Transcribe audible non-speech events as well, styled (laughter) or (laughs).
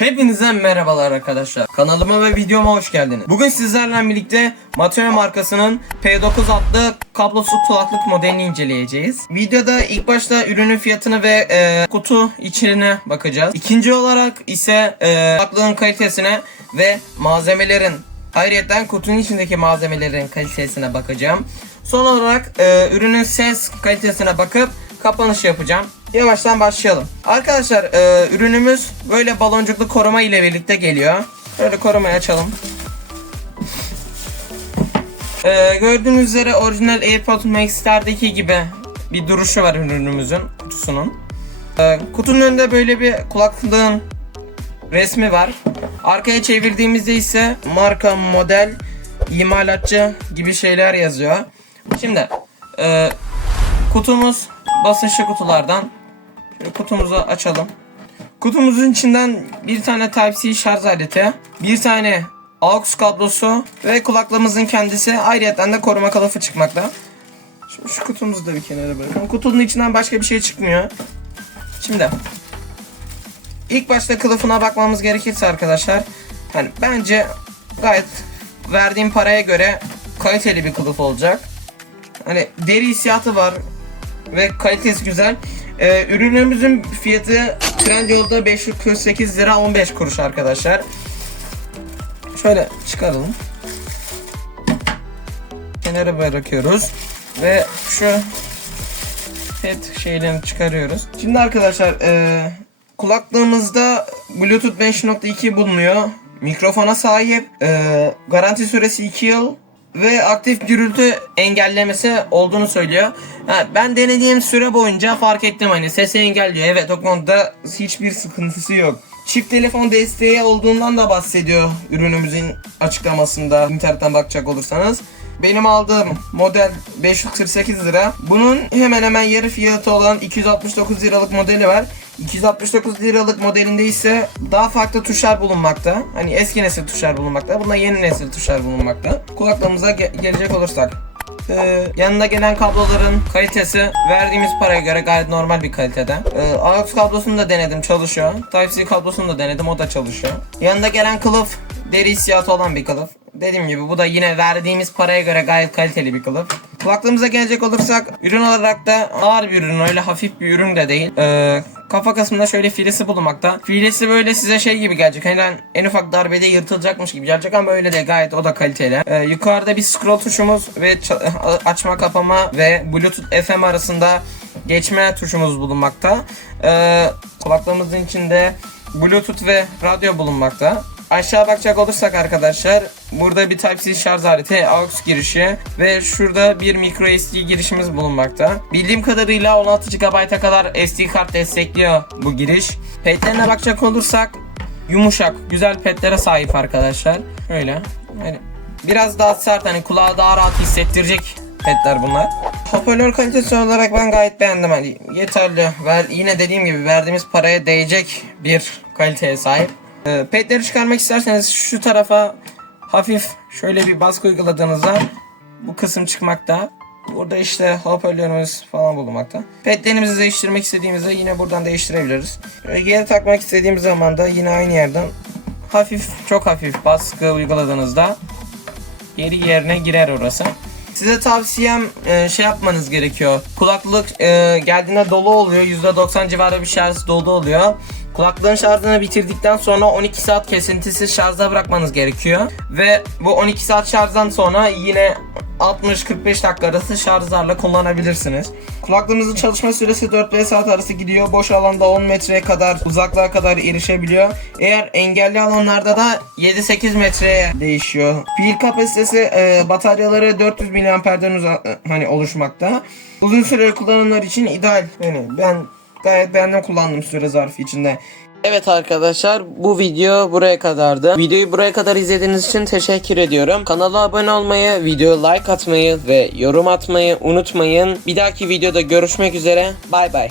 Hepinize merhabalar arkadaşlar. Kanalıma ve videoma hoş geldiniz. Bugün sizlerle birlikte Mateo markasının P9 adlı kablosuz kulaklık modelini inceleyeceğiz. Videoda ilk başta ürünün fiyatını ve e, kutu içine bakacağız. İkinci olarak ise e, kulaklığın kalitesine ve malzemelerin ayrıca kutunun içindeki malzemelerin kalitesine bakacağım. Son olarak e, ürünün ses kalitesine bakıp kapanış yapacağım. Yavaştan başlayalım. Arkadaşlar e, ürünümüz böyle baloncuklu koruma ile birlikte geliyor. Böyle korumayı açalım. E, gördüğünüz üzere orijinal AirPods Max'lerdeki gibi bir duruşu var ürünümüzün kutusunun. E, kutunun önünde böyle bir kulaklığın resmi var. Arkaya çevirdiğimizde ise marka, model, imalatçı gibi şeyler yazıyor. Şimdi e, kutumuz basınçlı kutulardan. Kutumuzu açalım. Kutumuzun içinden bir tane Type-C şarj aleti, bir tane AUX kablosu ve kulaklığımızın kendisi ayrıca de koruma kılıfı çıkmakta. Şimdi şu kutumuzu da bir kenara bırakalım. Kutunun içinden başka bir şey çıkmıyor. Şimdi ilk başta kılıfına bakmamız gerekirse arkadaşlar hani bence gayet verdiğim paraya göre kaliteli bir kılıf olacak. Hani deri hissiyatı var ve kalitesi güzel. Ee, ürünümüzün fiyatı Trendyol'da 548 lira 15 kuruş arkadaşlar. Şöyle çıkaralım. Kenara bırakıyoruz ve şu pet şeylerini çıkarıyoruz. Şimdi arkadaşlar e, kulaklığımızda Bluetooth 5.2 bulunuyor. Mikrofona sahip. E, garanti süresi 2 yıl ve aktif gürültü engellemesi olduğunu söylüyor. Ha, ben denediğim süre boyunca fark ettim hani sesi engelliyor. Evet o konuda hiçbir sıkıntısı yok. Çift telefon desteği olduğundan da bahsediyor ürünümüzün açıklamasında internetten bakacak olursanız. Benim aldığım model 548 lira. Bunun hemen hemen yarı fiyatı olan 269 liralık modeli var. 269 liralık modelinde ise daha farklı tuşlar bulunmakta. Hani eski nesil tuşlar bulunmakta. Bunda yeni nesil tuşlar bulunmakta. Kulaklığımıza ge- gelecek olursak. Ee, yanında gelen kabloların kalitesi verdiğimiz paraya göre gayet normal bir kalitede. Ee, AUX kablosunu da denedim çalışıyor. Type-C kablosunu da denedim o da çalışıyor. Yanında gelen kılıf deri hissiyatı olan bir kılıf. Dediğim gibi bu da yine verdiğimiz paraya göre gayet kaliteli bir kılıf. Kulaklığımıza gelecek olursak ürün olarak da ağır bir ürün öyle hafif bir ürün de değil. Ee, kafa kısmında şöyle filesi bulunmakta. Filesi böyle size şey gibi gelecek. Hani en ufak darbede yırtılacakmış gibi gelecek ama öyle de gayet o da kaliteli. Ee, yukarıda bir scroll tuşumuz ve (laughs) açma kapama ve Bluetooth FM arasında geçme tuşumuz bulunmakta. Ee, kulaklığımızın içinde Bluetooth ve radyo bulunmakta. Aşağı bakacak olursak arkadaşlar burada bir Type-C şarj aleti, AUX girişi ve şurada bir micro SD girişimiz bulunmakta. Bildiğim kadarıyla 16 GB'a kadar SD kart destekliyor bu giriş. Petlerine bakacak olursak yumuşak, güzel petlere sahip arkadaşlar. Öyle. Yani biraz daha sert hani kulağı daha rahat hissettirecek petler bunlar. Hoparlör kalitesi olarak ben gayet beğendim. Hani yeterli. Ver, yine dediğim gibi verdiğimiz paraya değecek bir kaliteye sahip. Ee, petleri çıkarmak isterseniz şu tarafa hafif şöyle bir baskı uyguladığınızda bu kısım çıkmakta. Burada işte hoparlörümüz falan bulunmakta. Petlerimizi değiştirmek istediğimizde yine buradan değiştirebiliriz. Ve geri takmak istediğimiz zaman da yine aynı yerden hafif çok hafif baskı uyguladığınızda geri yerine girer orası. Size tavsiyem e, şey yapmanız gerekiyor. Kulaklık e, geldiğinde dolu oluyor. %90 civarı bir şarj dolu oluyor. Kulaklığın şarjını bitirdikten sonra 12 saat kesintisiz şarjda bırakmanız gerekiyor. Ve bu 12 saat şarjdan sonra yine 60-45 dakika arası şarjlarla kullanabilirsiniz. Kulaklığımızın çalışma süresi 4-5 saat arası gidiyor. Boş alanda 10 metreye kadar uzaklığa kadar erişebiliyor. Eğer engelli alanlarda da 7-8 metreye değişiyor. Pil kapasitesi e, bataryaları 400 mAh'den e, hani oluşmakta. Uzun süre kullanımlar için ideal. Yani ben gayet beğendim kullandığım süre zarfı içinde. Evet arkadaşlar bu video buraya kadardı. Videoyu buraya kadar izlediğiniz için teşekkür ediyorum. Kanala abone olmayı, videoya like atmayı ve yorum atmayı unutmayın. Bir dahaki videoda görüşmek üzere. Bay bay.